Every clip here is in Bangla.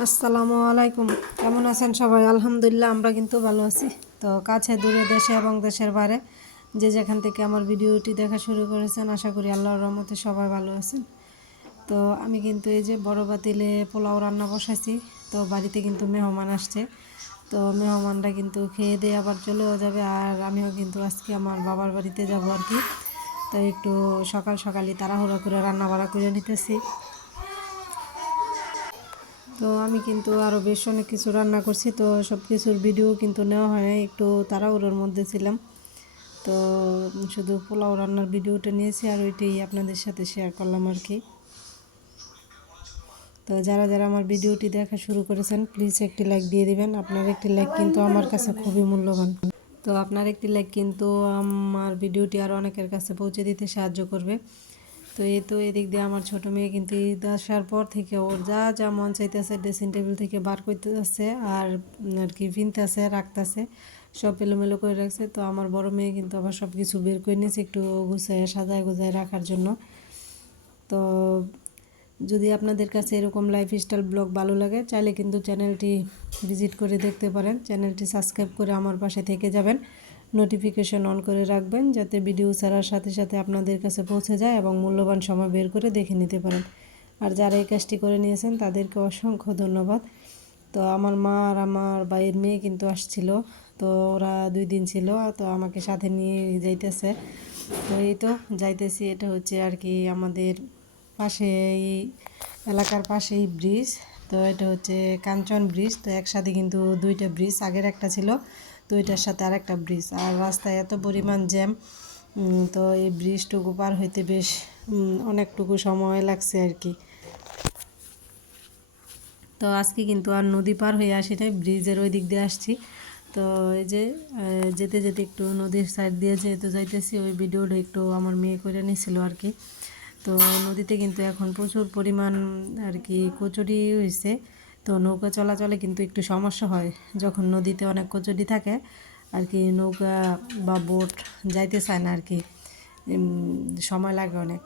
আসসালামু আলাইকুম। কেমন আছেন সবাই? আলহামদুলিল্লাহ আমরা কিন্তু ভালো আছি। তো কাছে দূরে দেশে এবং দেশের বাইরে যে যেখান থেকে আমার ভিডিওটি দেখা শুরু করেছেন, আশা করি আল্লাহর রহমতে সবাই ভালো আছেন। তো আমি কিন্তু এই যে বড় পাতিলে পোলাও রান্না বসাইছি। তো বাড়িতে কিন্তু মেহমান আসছে। তো মেহমানরা কিন্তু খেয়ে দিয়ে আবার চলেও যাবে, আর আমিও কিন্তু আজকে আমার বাবার বাড়িতে যাব আর কি। তো একটু সকাল সকালই তাড়াহুড়ো করে রান্না বাড়া করে নিতেছি। তো আমি কিন্তু আরও বেশ অনেক কিছু রান্না করছি, তো সব কিছুর ভিডিও কিন্তু নেওয়া হয় না, একটু তাড়াহুড়োর মধ্যে ছিলাম। তো শুধু পোলাও রান্নার ভিডিওটা নিয়েছি আর ওইটাই আপনাদের সাথে শেয়ার করলাম আর কি। তো যারা যারা আমার ভিডিওটি দেখা শুরু করেছেন, প্লিজ একটি লাইক দিয়ে দিবেন। আপনার একটি লাইক কিন্তু আমার কাছে খুবই মূল্যবান। তো আপনার একটি লাইক কিন্তু আমার ভিডিওটি আরও অনেকের কাছে পৌঁছে দিতে সাহায্য করবে। তো এই তো এদিক দিয়ে আমার ছোটো মেয়ে কিন্তু ঈদ আসার পর থেকে ওর যা যা মন চাইতেছে ড্রেসিং টেবিল থেকে বার করতেছে আর কি ভিনতেছে রাখতেছে, সব এলোমেলো করে রাখছে। তো আমার বড় মেয়ে কিন্তু আবার সব কিছু বের করে নিয়েছে একটু গুছায় সাজায় গোছায় রাখার জন্য। তো যদি আপনাদের কাছে এরকম লাইফস্টাইল ব্লগ ভালো লাগে, চাইলে কিন্তু চ্যানেলটি ভিজিট করে দেখতে পারেন। চ্যানেলটি সাবস্ক্রাইব করে আমার পাশে থেকে যাবেন, নোটিফিকেশন অন করে রাখবেন যাতে ভিডিও ছাড়ার সাথে সাথে আপনাদের কাছে পৌঁছে যায় এবং মূল্যবান সময় বের করে দেখে নিতে পারেন। আর যারা এই কাজটি করে নিয়েছেন তাদেরকে অসংখ্য ধন্যবাদ। তো আমার মা আর আমার ভাইয়ের মেয়ে কিন্তু আসছিল, তো ওরা 2 দিন ছিল, তো আমাকে সাথে নিয়ে যাইতেছে। তো এই তো যাইতেছি, এটা হচ্ছে আর কি আমাদের পাশে এই এলাকার পাশেই ব্রিজ। তো এটা হচ্ছে কাঞ্চন ব্রিজ। তো একসাথে কিন্তু 2টা ব্রিজ, আগের একটা ছিল তো এটার সাথে আর একটা ব্রিজ, আর রাস্তায় এত পরিমাণ জ্যাম। তো এই ব্রিজটুকু পার হইতে বেশ অনেকটুকু সময় লাগছে আর কি। তো আজকে কিন্তু আর নদী পার হয়ে আসি নাই, ব্রিজের ওই দিক দিয়ে আসছি। তো এই যে যেতে যেতে একটু নদীর সাইড দিয়ে যেহেতু যাইতেছি, ওই ভিডিওটা একটু আমার মেয়ে করে নিয়েছিল আর কি। তো নদীতে কিন্তু এখন প্রচুর পরিমাণ আর কি কচুরি হয়েছে। তো নৌকা চলাচলে কিন্তু একটু সমস্যা হয় যখন নদীতে অনেক কচুরি থাকে আর কি, নৌকা বা বোট যাইতে চায় না আর কি, সময় লাগে অনেক।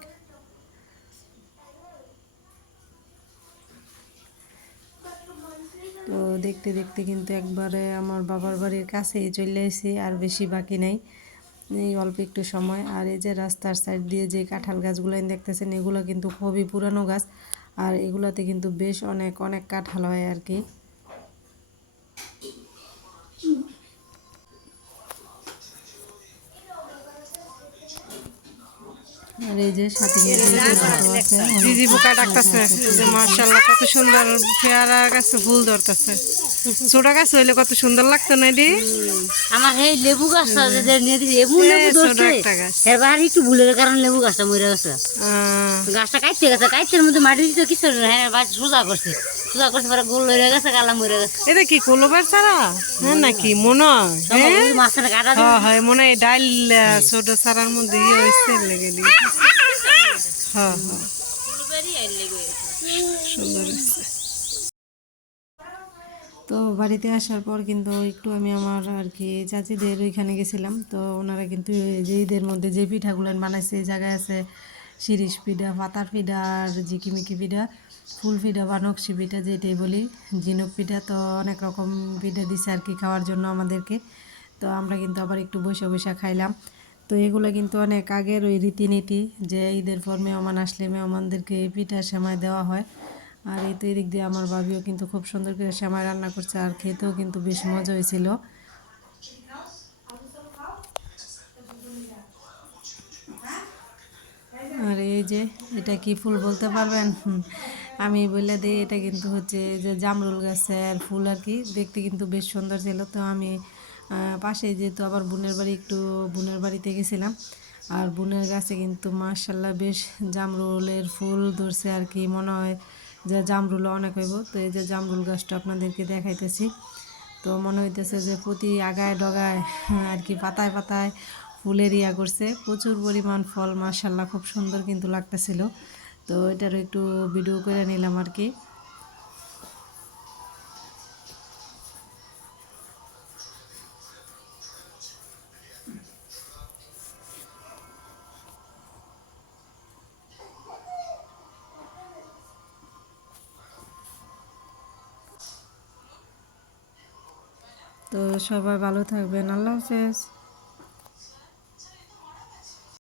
তো দেখতে দেখতে কিন্তু একবারে আমার বাবার বাড়ির কাছেই চলে এসেছি, আর বেশি বাকি নেই, এই অল্প একটু সময়। আর এই যে রাস্তার সাইড দিয়ে যে কাঁঠাল গাছগুলো দেখতেছেন, এগুলো কিন্তু খুবই পুরানো গাছ, আর এগুলোতে কিন্তু বেশ অনেক অনেক কাঁঠাল হয় আর কি। আর এই যে সাথে কিন্তু আছে জিজি অনেক পোকা রাখা ডাকতেছে, আছে যে ফুলের গাছ। মার্শাল্লাহ কত সুন্দর পেয়ারা গাছে ফুল ধরতেছে। ছোট গাছ হইলে কত সুন্দর লাগতো না এটি। আমার সেই লেবু গাছটা যে নিয়ে দিছি এমন লেবু ছোট ধরছে, একটা গাছ। এর বাইরে একটু ভুলের কারণে লেবু গাছটা মরে গেছে। গাছটা কাটতে গেছে, কাইতের মধ্যে মাটি দিতে কিছু না, হ্যাঁ বাস সোজা করছে, সোজা করছে পরে গোল হয়ে গেছে, গালা মরে গেছে। এটা কি কলবার ছাড়া? হ্যাঁ নাকি মনে হয়, হ্যাঁ মাঝখানে কাটা দিয়ে হ্যাঁ হয় মনে হয় ডাইল ছোট ছাড়ার মধ্যে ইয়ে হয়েছে লেগে দিয়ে। হ্যাঁ হ্যাঁ সুন্দর হয়েছে। তো বাড়িতে আসার পর কিন্তু একটু আমি আমার আর কি চাচিদের ওইখানে গেছিলাম। তো ওনারা কিন্তু এই যে ঈদের মধ্যে যে পিঠাগুলো বানাইছে, এই জায়গায় আছে শিরিষ পিঠা, পাতার পিঠা, আর ঝিকিমিকি পিঠা, ফুল পিঠা বা নকশি পিঠা যেটাই বলি, ঝিনুক পিঠা। তো অনেক রকম পিঠা দিছে আর কি খাওয়ার জন্য আমাদেরকে। তো আমরা কিন্তু আবার একটু বসে বসে খাইলাম। তো এগুলো কিন্তু অনেক আগের ওই রীতিনীতি, যে ঈদের পর মেহমান আসলে মেহমানদেরকে পিঠা সেমাই দেওয়া হয়। আর এই তো এদিক দিয়ে আমার ভাবিও কিন্তু খুব সুন্দর করে সেমাই রান্না করছে, আর খেতেও কিন্তু বেশ মজা হয়েছিল। আর এই যে এটা কি ফুল বলতে পারবেন? আমি বলে দিই, এটা কিন্তু হচ্ছে যে জামরুল গাছের ফুল আর কি, দেখতে কিন্তু বেশ সুন্দর ছিল। তো আমি পাশে যেহেতু আবার বোনের বাড়ি, একটু বোনের বাড়িতে গেছিলাম, আর বোনের গাছে কিন্তু মাশাল্লাহ বেশ জামরুলের ফুল ধরছে আর কি, মনে হয় যে জামরুল অনেক হইব। তো এই যে জামরুল গাছটা আপনাদেরকে দেখাইতেছি। তো মনে হইতেছে যে প্রতি আগায় ডগায় আর কি পাতায় পাতায় ফুলের ইয়া করছে, প্রচুর পরিমাণ ফল, মাশাল্লাহ খুব সুন্দর কিন্তু লাগতেছিল। তো এটারও একটু ভিডিও করে নিলাম আর কি। তো সবাই ভালো থাকবেন, আল্লাহ হাফেজ।